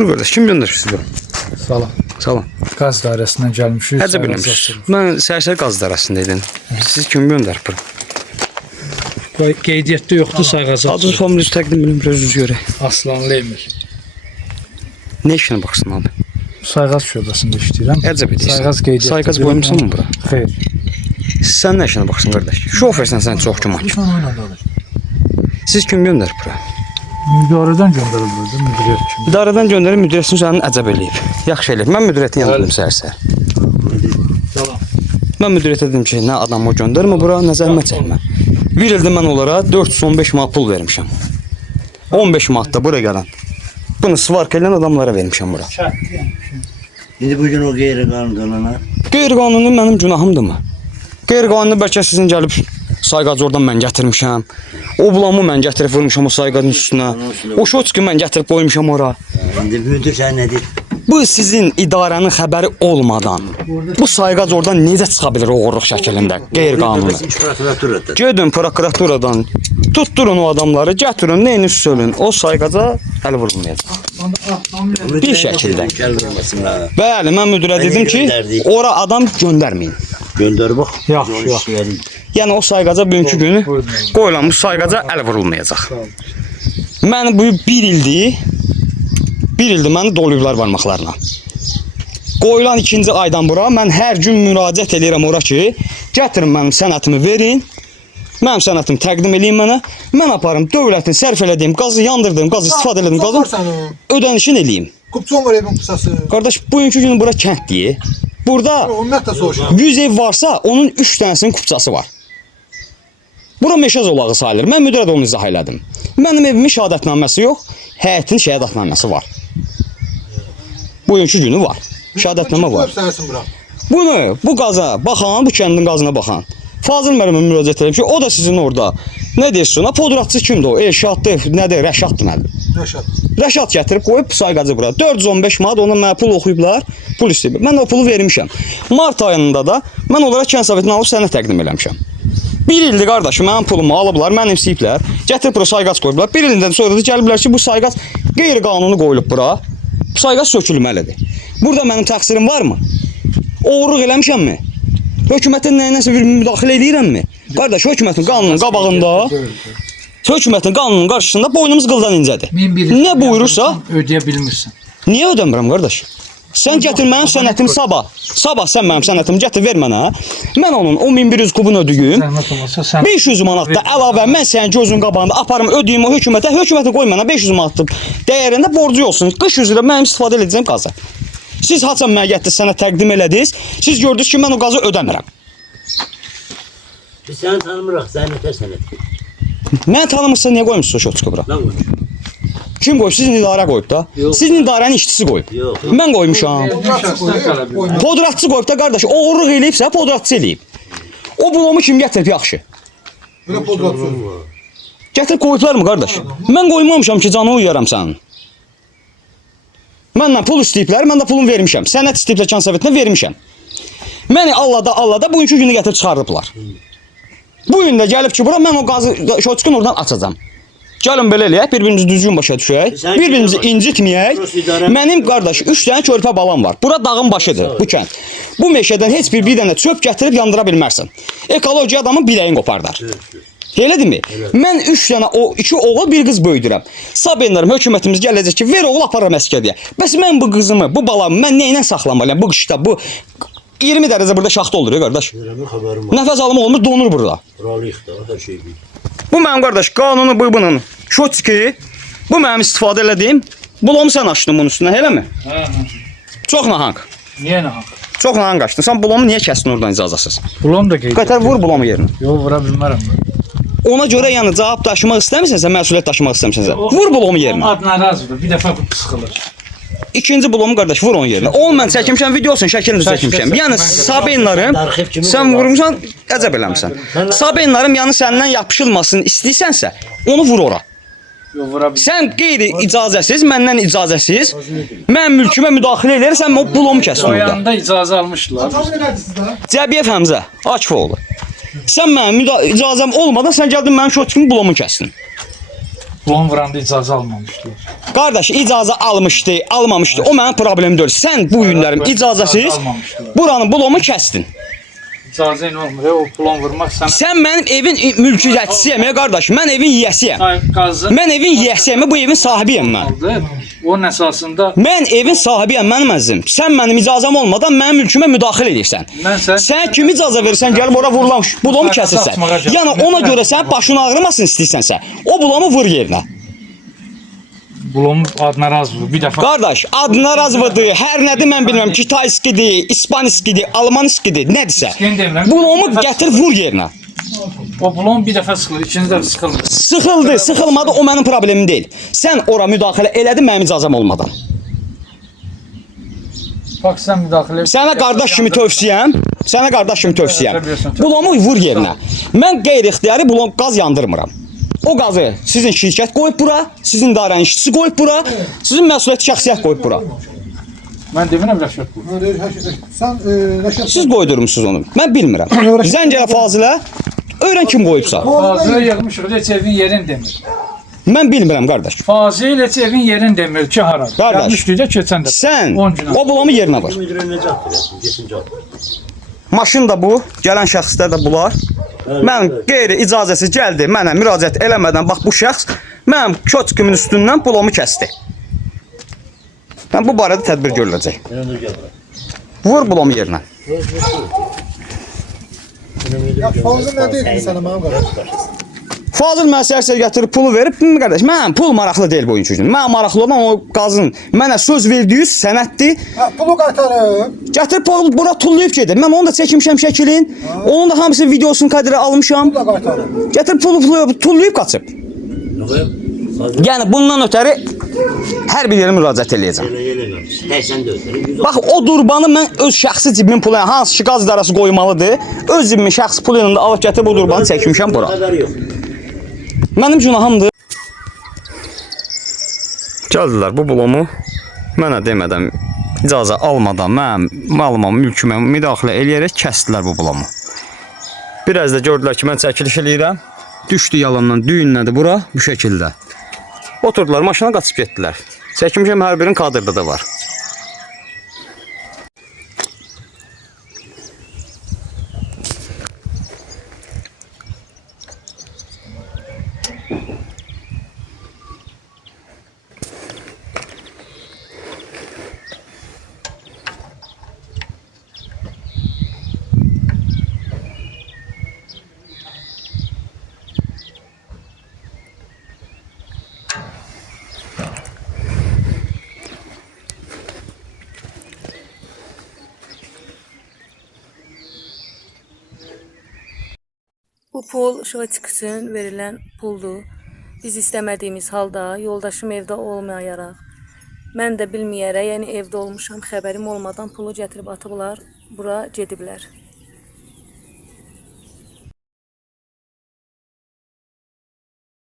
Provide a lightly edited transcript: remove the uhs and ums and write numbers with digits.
Dur qardaş, kim göndərib sizi? Salam. Salam. Qaz dairəsindən gəlmişik. Həcə bilmiş. Mən Sərsər qaz dairəsində idim. Siz kim göndərib bura? Qeydiyyatda yoxdur sayğacaq. Adınız familiyası təqdim edin, biraz üzü görək. Aslanlı Emir. Ne işinə baxsın abi? Sayğac şöbəsində işləyirəm. Əcəb edirsən. Sayğac qeydiyyatda. Sayğac qoymusan mı bura? Xeyr. Sən nə işinə baxsın qardaş? Şofersən sən çox güman. Siz kim göndərib bura? Müdarədən göndərildi, müdiriyyət kimi. İdarədən göndərib müdiriyyətini sənin əcəb eləyib. Yaxşı eləyib. Mən müdiriyyətin yanındayım səhər-səhər. Salam. Mən müdiriyyətə dedim ki, nə adamı göndərmə bura, nə zəhmət çəkmə. Bir ildə mən onlara 415 manat pul vermişəm. 15 manat da bura gələn. Bunu svark edən adamlara vermişəm bura. İndi bugün o qeyri-qanuni Qeyri-qanuni mənim günahımdırmı? Qeyri-qanuni bəlkə sizin gəlib sayğacı oradan mən gətirmişəm. O bulamı mən gətirib vurmuşam o sayğacın üstünə. O şotski mən gətirib qoymuşam ora. İndi müdür sən nədir? Bu sizin idarənin xəbəri olmadan bu sayğac oradan necə çıxa bilir oğurluq şəklində, qeyri-qanuni? Prokuraturadır. Gedin prokuraturadan, tutturun o adamları, gətirin, neyini söyləyin. O sayğaca əl vurulmayacaq. Bir şəkildə. Bəli, mən müdürə dedim ki, ora adam göndərməyin. Göndər bax. Yaxşı. Yəni o sayğaca bugünkü günü qoyulan bu sayğaca əl vurulmayacaq. Mən bu bir ildir məni doluyublar barmaqlarına. Qoyulan 2-ci aydan bura mən hər gün müraciət edirəm ora ki, gətirin mənim sənətimi verin, mənim sənətimi təqdim edin mənə, mən aparım dövlətin sərf elədiyim qazı yandırdım, qazı istifadə elədim, qazı ödənişini eləyim. Kupçon var evin qısası. Qardaş, bugünkü gün bura kənddir. Burada Ümumiyyətlə soruşuram. 100 ev varsa, onun 3 dənəsinin kupçası var. Bura meşə zolağı sayılır. Mən müdürə də onu izah elədim. Mənim evimin şəhadətnaməsi yox, həyətin şəhadətnaməsi var. Bugünkü günü var. Şəhadətnamə var. Bunu, bu qaza baxan, bu kəndin qazına baxan. Fazıl müəllimə müraciət edib ki, o da sizin orada. Nə deyirsin? Podratçı kimdir o? Elşaddır, nədir? Rəşaddır müəllim. Rəşad gətirib qoyub sayğacı bura. 415 manat ona mənə pul oxuyublar, pul istəyib. Mən o pulu vermişəm. Mart ayında da mən onlara kənd sovetini alıb sənə təqdim eləmişəm. Bir ildir qardaşım, mənim pulumu alıblar, mənim istəyiblər. Gətirib bura sayğac qoyublar. Bir ildən sonra da gəliblər ki, bu sayğac qeyri-qanuni qoyulub bura. Bu sayğac sökülməlidir. Burada mənim təqsirim varmı? Oğurluq eləmişəmmi? Hökumətin nəyinəsə bir müdaxilə edirəmmi? Qardaş, hökumətin qanunun qabağında, hökumətin qanunun qarşısında boynumuz qıldan incədir. Nə buyurursa ödəyə bilmirsən. Niyə ödəmirəm qardaş? Sən gətir mənim sənətimi sabah. Sabah sən mənim sənətimi gətir ver mənə. Mən onun o 1100 kubunu ödəyim. 500 manat da əlavə mən sənin gözün qabağında aparım ödəyim o hökumətə. Hökumətin qoy mənə 500 manat dəyərində borcu olsun. Qış üzrə mənim istifadə edəcəyim qazı. Siz haçan mənə gətirdiniz, sənə təqdim elədiniz. Siz gördünüz ki, mən o qazı ödəmirəm. Biz səni tanımırıq, sənətə sənət. Mən tanımırsa niyə qoymuşsunuz o şotçu bura? Lan qoymuş. Kim qoyub? Sizin idarə qoyub da. Sizin idarənin işçisi qoyub. Yox. Mən qoymuşam. Podratçı qoyub da qardaş. Oğurluq eləyibsə podratçı eləyib. O bulomu kim gətirib yaxşı? Belə podratçı. Gətirib qoyublar mı qardaş? Mən qoymamışam ki, canı uyaram sənin. Məndən pul istəyiblər, mən də pulumu vermişəm. Sənət istəyiblər kənd sovetinə vermişəm. Məni allada bugünkü günü gətirib çıxardıblar. Bu gün də gəlib ki, bura mən o qazı şotçukun oradan açacağam. Gəlin belə eləyək, bir-birimizi düzgün başa düşək, bir-birimizi incitməyək. Mənim qardaş 3 dənə körpə balam var. Bura dağın başıdır, bu kənd. Bu meşədən heç bir dənə çöp gətirib yandıra bilmərsən. Ekologiya adamın biləyin qopardar. Elədirmi? Mən 3 dənə, 2 oğul, bir qız böyüdürəm. Sabinlərim, hökumətimiz gələcək ki, ver oğul aparam əskədiyə. Bəs mən bu qızımı, bu balamı mən neylə saxlamalıyam? Bu qışda, bu 20 dərəcə burada şaxta olur ya qardaş. Nəfəs alımı olmur, donur burada. Ralıyıq da, hər şey bil. Bu mənim qardaş, qanunu bu bunun. Şotski, bu mənim istifadə elədiyim. Bulomu sən açdın bunun üstünə, eləmi? Çox nahang. Niyə nahang? Çox nahang açdın. Sən bulomu niyə kəsdin oradan icazəsiz? Bulom da qeyd. Qətər vur bulomu yerinə. Yox, vura bilmərəm. Ona görə yəni cavab daşımaq istəmirsənsə, məsuliyyət daşımaq istəmirsənsə, vur bulomu yerinə. Adına razıdır. Bir dəfə sıxılır. İkinci bulomu qardaş vur onun yerinə. Onu mən çəkmişəm, videosunu şəklini çəkmişəm. Yəni Sabinlərim sən vurmusan, əcəb eləmisən. Sabinlərim yəni səndən yapışılmasını istəyirsənsə, onu vur ora. Sən qeyri icazəsiz, məndən icazəsiz, mən mülkümə müdaxilə eləyirsən, o bulomu kəsin orada. O yanında icazə almışdılar. Cəbiyev Həmzə, Akifoğlu. Sən mənim icazəm olmadan sən gəldin mənim şotçumun bulomu kəsdin. Pulon vuranda icazə almamışdılar. Qardaş icazə almışdı, almamışdı. O mənim problemim deyil. Sən bu günlərim icazəsiz almamışdılar. buranın blomu kəsdin. İcazə ilə olmur. O pulon vurmaq sənə Sən mənim evin mülkiyyətçisiyəm ya qardaş. Mən evin yiyəsiyəm. qazı. Mən evin yiyəsiyəm, bu evin sahibiyəm mən. Onun əsasında Mən evin sahibiyəm, mənim əzizim. Sən mənim icazəm olmadan mənim mülkümə müdaxilə edirsən. Sən kim icazə verirsən, gəlib ora vurulan blomu kəsirsən. Yəni ona görə sən başın ağrımasın istəyirsənsə, o blomu vur yerinə. Bulon adına razıdır. Bir dəfə Qardaş, adına razıdır, hər nədir mən bilmirəm. Kitayskidir, ispaniskidir, almaniskidir, nədirsə. Blomu gətir vur yerinə. o bulon bir dəfə sıxılır, ikinci dəfə sıxılmır. Sıxıldı, sıxılmadı, o mənim problemim deyil. Sən ora müdaxilə elədin mənim icazəm olmadan. Bax sən müdaxilə. Sənə qardaş kimi tövsiyəm, sənə qardaş kimi tövsiyəm. Blomu vur yerinə. Mən qeyri-ixtiyari blom qaz yandırmıram. O qazı sizin şirkət qoyub bura, sizin idarənin işçisi qoyub bura, sizin məsuliyyətli şəxsiyyət qoyub bura. Mən demirəm Rəşad bu. Sən Rəşad. Siz qoydurmusunuz onu. Mən bilmirəm. Zəng elə Fazilə, öyrən kim qoyubsa. Fazilə yığmışıq, heç evin yerin demir. Mən bilmirəm qardaş. Fazilə heç evin yerin demir ki, hara. Qardaş, Gəlmişdik də keçən dəfə. Sən 10 gün. o blomu yerinə vur. Müdürə necə atdırasın? Geçin cavab. Maşın da bu, gələn şəxslər də bunlar. Mən qeyri-icazəsiz gəldi, mənə müraciət eləmədən bax bu şəxs mənim köçkümün üstündən blomu kəsdi. Mən bu barədə tədbir görüləcək. Önür gəl bura. Vur blomu yerinə. Ya Fazıl nə dedin sənə mənim qardaş? Fazıl mənə səhər gətirib pulu verib, qardaş, mən pul maraqlı deyil bu oyuncu üçün. Mən maraqlı olan o qazın mənə söz verdiyi sənəddir. Ha, pulu qaytarıb. Gətirib pulu bura tullayıb gedir. Mən onu da çəkmişəm şəklin. Onun da hamısı videosunu kadrə almışam. Pulu da qaytarıb. Gətirib pulu tullayıb qaçıb. Yəni bundan ötəri hər bir yerə müraciət eləyəcəm. Elə. Təksən də ötürün. Bax o durbanı mən öz şəxsi cibimin pulu, hansı ki qaz idarəsi qoymalıdır, öz cibimin şəxsi pulu ilə də alıb gətirib bu durbanı çəkmişəm bura. Qədər yox. Mənim günahımdır. Gəldilər bu blomu mənə demədən, icazə almadan mənim malıma, mülkümə müdaxilə eləyərək kəsdilər bu blomu. Biraz da gördülər ki, mən çəkiliş eləyirəm. Düşdü yalandan, düyünlədi bura bu şəkildə. Oturdular, maşına qaçıb getdilər. Çəkmişəm hər birinin kadrda da var. Bu pul işığa çıxsın verilən puldur. Biz istəmədiyimiz halda yoldaşım evdə olmayaraq, mən də bilməyərək, yəni evdə olmuşam, xəbərim olmadan pulu gətirib atıblar, bura gediblər.